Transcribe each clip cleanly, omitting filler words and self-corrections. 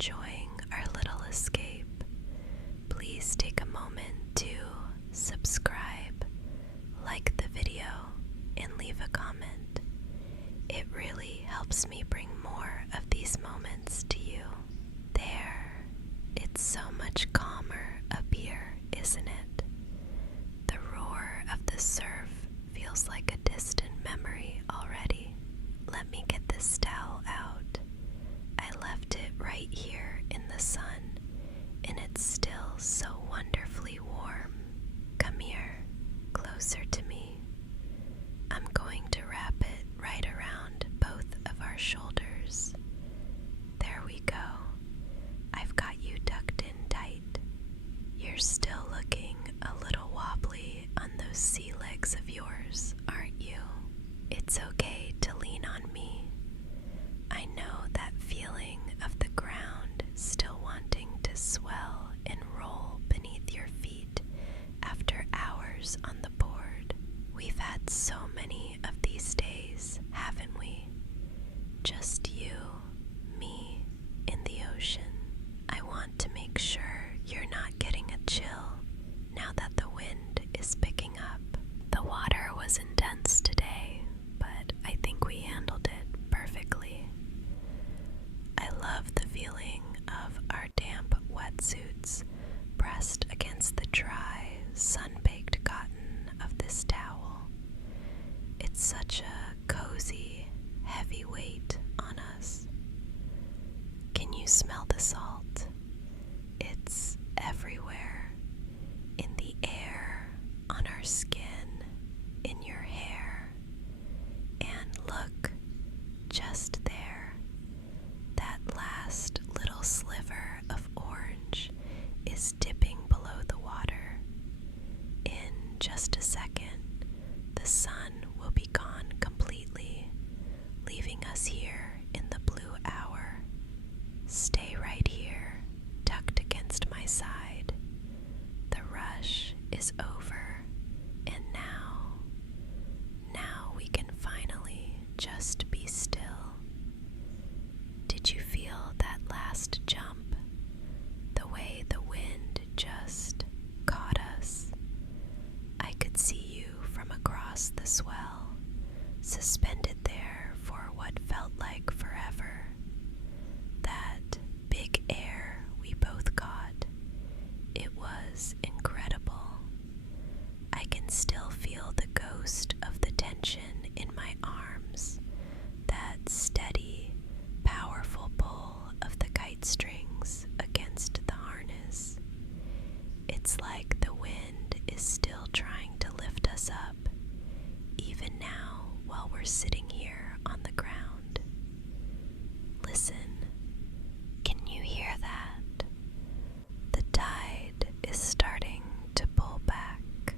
enjoying our little escape, please take a moment to subscribe, like the video, and leave a comment. It really helps me bring more of these moments to you. There, it's so much calmer up here, isn't it? The roar of the surf feels like a distant memory already. Let me get this towel out. I left it right here in the sun, and it's still so wonderfully warm. Come here, closer to me. I'm going to wrap it right around both of our shoulders. There we go. I've got you tucked in tight. You're still looking a little wobbly on those sea legs of yours, aren't you? It's okay to lean on me. I know that feeling of the ground still wanting to swell and roll beneath your feet after hours on the board. We've had so many of these days, haven't we? Just you, me, in the ocean. I want to make sure you're not getting a chill now that the wind is picking up. The water was intense today, but I think we handled it perfectly. I love the feeling of our damp wetsuits pressed against the dry, sun-baked cotton of this towel. It's such a cozy, heavy weight on us. Can you smell the salt? It's everywhere. In the air, on our skin, in your hair. And look, just there, that last little sliver of orange is dipping below the water. In just a second, the sun will be gone completely, leaving us here in the blue hour. Stay right here, tucked against my side. The rush is over, and now we can finally just be still. Did you feel that last jump? The way the wind just caught us. I could see you from across the swell, suspended there for what felt like forever. That big air we both caught, it was incredible. I can still feel the ghost of the tension in my arms, that steady, powerful pull of the kite strings against the harness. It's like the wind is still trying to lift us up, even now while we're sitting here on the ground. Listen, can you hear that? The tide is starting to pull back.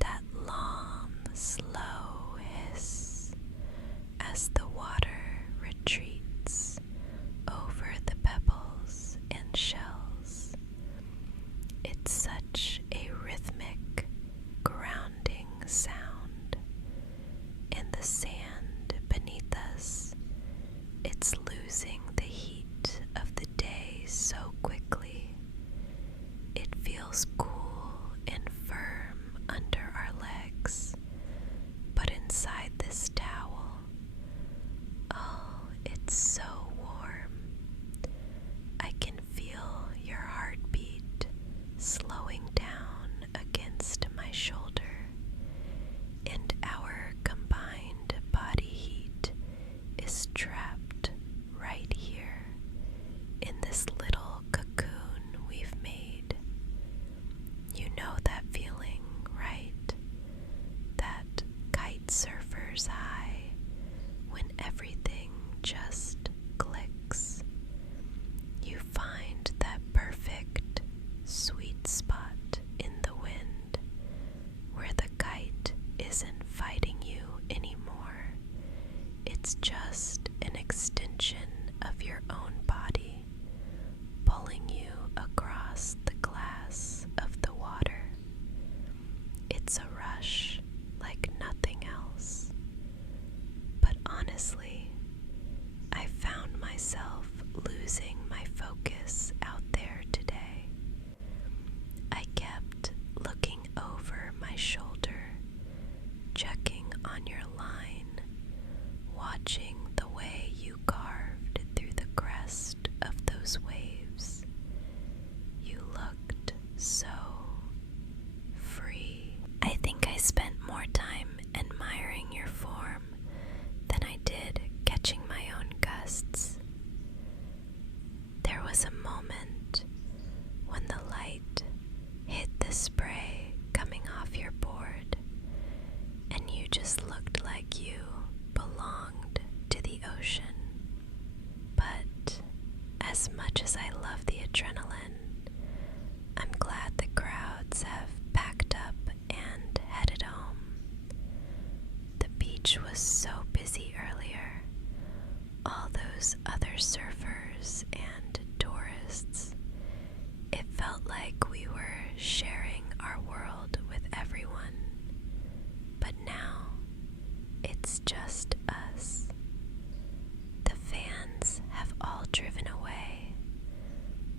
That long, slow hiss as the water retreats over the pebbles and shells. It's such a rhythmic, grounding sound. And the sand beneath us, it's losing the heat of the day so quickly. It feels cool and firm under our legs, but inside this towel, oh, it's so warm. I can feel your heartbeat slowing down against my shoulder, and our combined body heat is trapped right here in this little cocoon we've made. You know that feeling, right? That kite-surfer's high when everything just clicks. You find that perfect, sweet spot in the wind where the kite isn't fighting you anymore. It's just an extension of your own body, pulling you across the glass of the water. It's a rush like nothing else. But honestly, I found myself losing my was a moment when the light hit the spray coming off your board, and you just looked like you belonged to the ocean. But as much as I love the adrenaline, I'm glad the crowds have packed up and headed home. The beach was so busy earlier. All those other surfers and tourists. It felt like we were sharing our world with everyone. But now, it's just us. The fans have all driven away.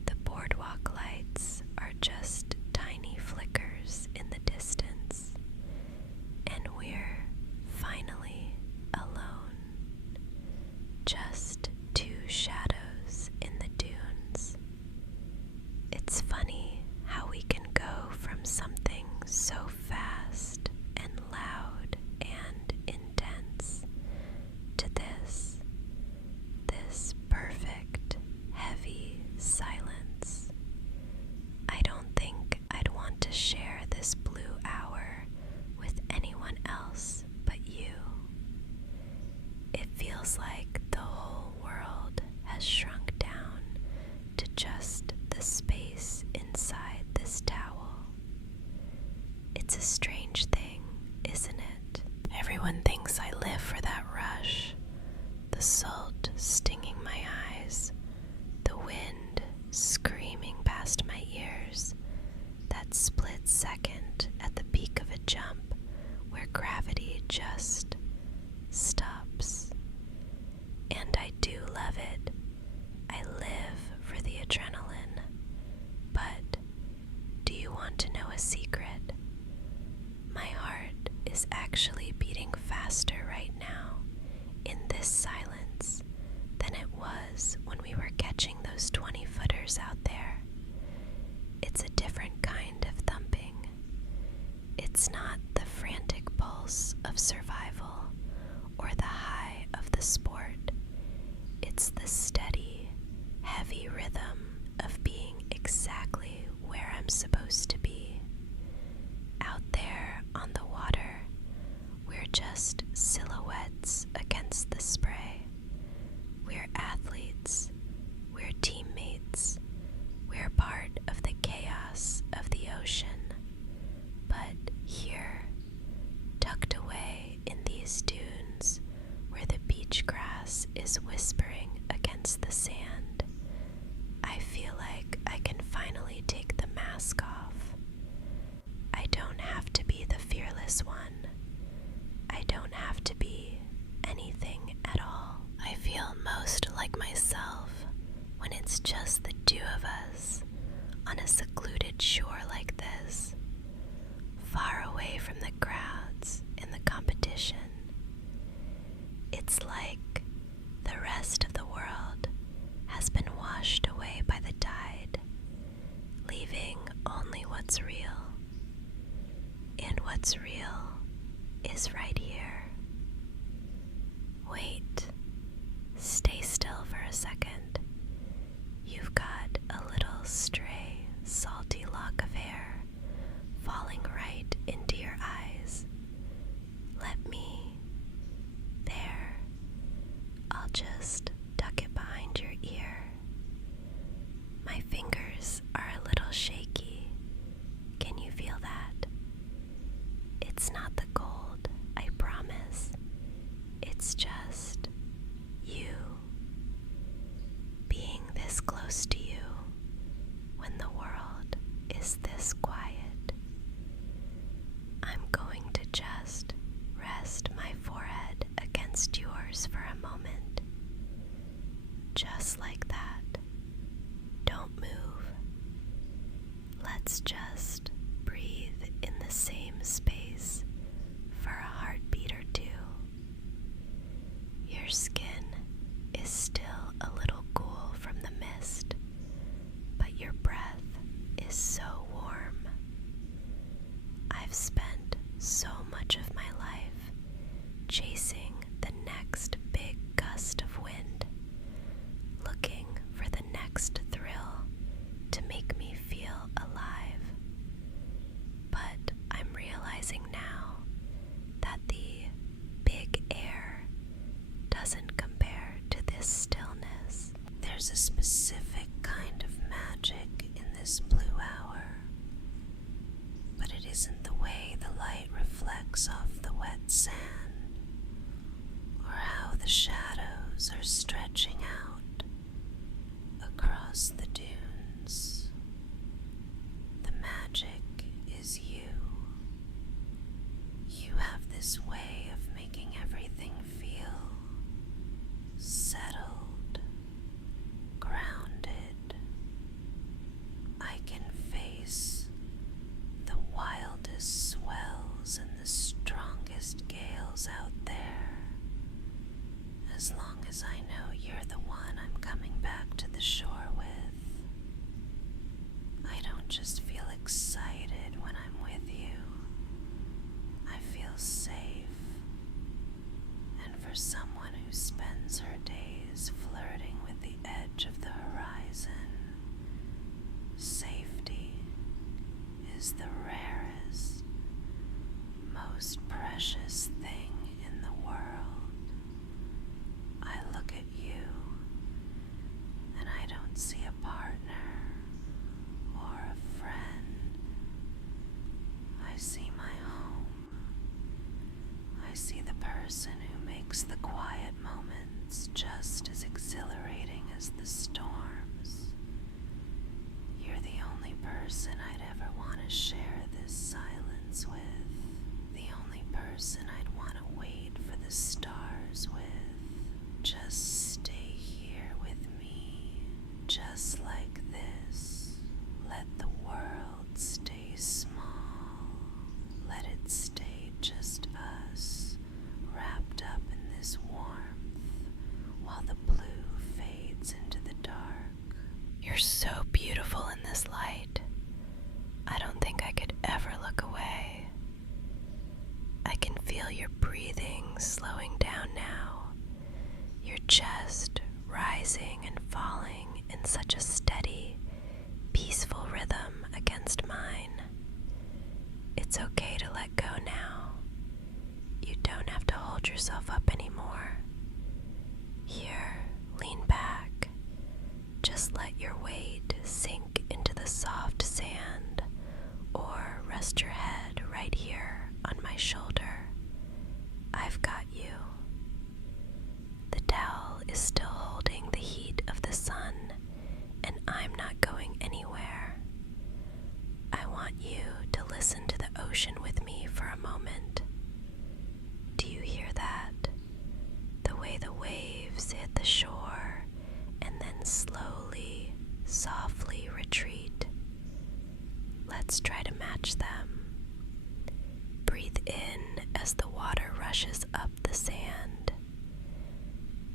The boardwalk lights are just tiny flickers in the distance. And we're finally alone. Just two shadows in the dunes. It's funny how we can go from something so fast and loud and intense to this perfect, heavy silence. I don't think I'd want to share this blue hour with anyone else but you. It feels like the whole world has shrunk down to just the space inside this towel. It's a strange thing, isn't it? Everyone thinks I live for that rush, the salt stinging my eyes, the wind screaming past my ears, that split second at the peak of a jump where gravity just stops. And I do love it. I live for the adrenaline. But do you want to know a secret? My heart is actually beating faster right now in this silence than it was when we were catching those 20-footers out there. It's a different kind of thumping. It's not the frantic pulse of survival or the high of the sport. It's the steady, heavy rhythm of being exactly where I'm supposed to be. Out there on the water, we're just silhouettes against the spray. We're athletes, we're teammates, we're part of the chaos of the ocean. But here, tucked away in these dunes, where the beach grass is whispering against the sand, I feel like I can finally take the mask off. I don't have to be the fearless one. I don't have to be anything at all. I feel most like myself when it's just the two of us on a secluded shore like this, far away from the crowds and the competition. It's like the rest of the world has been washed away by the tide, leaving only what's real. And what's real is right here. Wait, stay still for a second. You've got a little stray, salty lock of hair falling right into your eyes. Let me. There. I'll just tuck it behind your ear. My fingers are a little shaky. Can you feel that? It's not the gold, I promise. It's just you. Being this close to you when the world is this quiet. I'm going to just rest my forehead against yours for a moment. Just like that. Don't move. Let's just breathe in the same space for a heartbeat or two. Your skin is still a little cool from the mist, but your breath is so warm. I've spent so much of my life chasing the next big gust of wind, looking for the next thrill. across the dunes. The magic is you. You have this way of making everything feel settled, grounded. I can face the wildest swells and the strongest gales out there, as long as I know you're the one I'm coming back to the shore with. I don't just feel excited when I'm with you. I feel safe. And for someone who spends her days flirting with the edge of the horizon, safety is the rarest, most precious thing in the world. I look at you and I don't see a partner or a friend. I see my home. I see the person who makes the quiet moments just as exhilarating as the storms. You're the only person I'd ever want to share this silence with. The only person I'd want to wait for the stars with. Just stay here with me, just like this. Let the world stay small. Let it stay just us, wrapped up in this warmth, while the blue fades into the dark. You're so beautiful in this light. I don't think I could ever look away. I can feel your breathing slowing down now, your chest rising and falling in such a steady, peaceful rhythm against mine. It's okay to let go now. You don't have to hold yourself up anymore. Here, lean back. Just let your weight sink into the soft sand, or rest your head right here on my shoulder. I've got you. The towel is still holding the heat of the sun, and I'm not going anywhere. I want you to listen to the ocean with me for a moment. Do you hear that? The way the waves hit the shore and then slowly, softly retreat. Let's try to match them. Breathe in as the water rushes up the sand,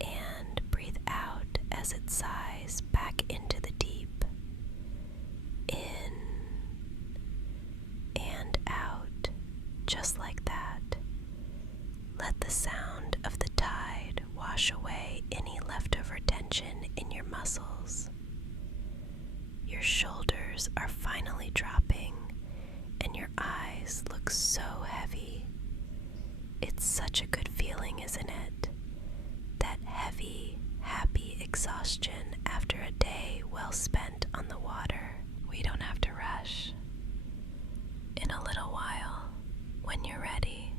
and breathe out as it sighs back into the deep. In and out, just like that. Let the sound of the tide wash away any leftover tension in your muscles. Your shoulders are finally dropping, and your eyes look so heavy. It's such a good feeling, isn't it? That heavy, happy exhaustion after a day well spent on the water. We don't have to rush. In a little while, when you're ready,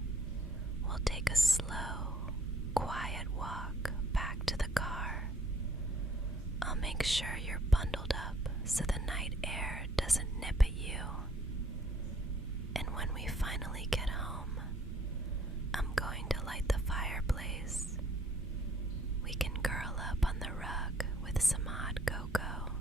we'll take a slow, quiet walk back to the car. I'll make sure you're bundled up so the night air doesn't nip at you. And when we finally get home, I'm going to light the fireplace. We can curl up on the rug with some hot cocoa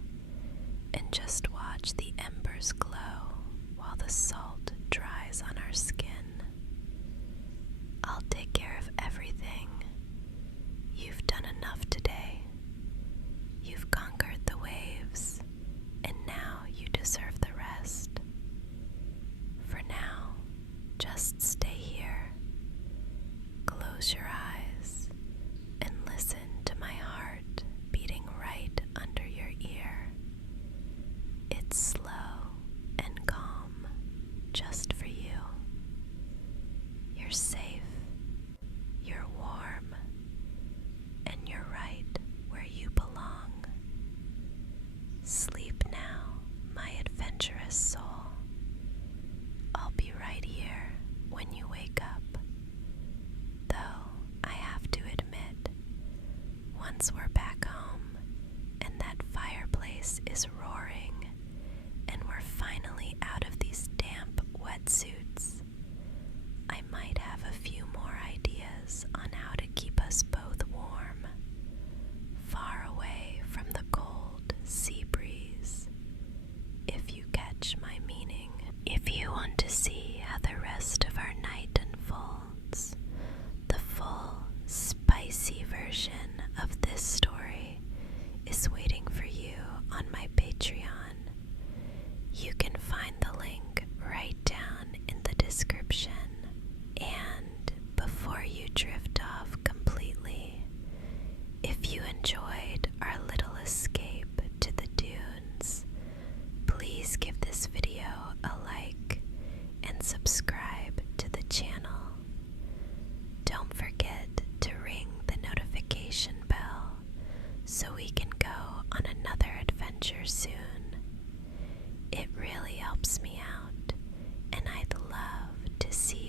Patreon. You can find the link right down in the description. And before you drift off completely, if you enjoyed our little escape to the dunes, please give this video a like and subscribe to the channel. Don't forget to ring the notification bell so we can go on another adventure soon. It really helps me out, and I'd love to see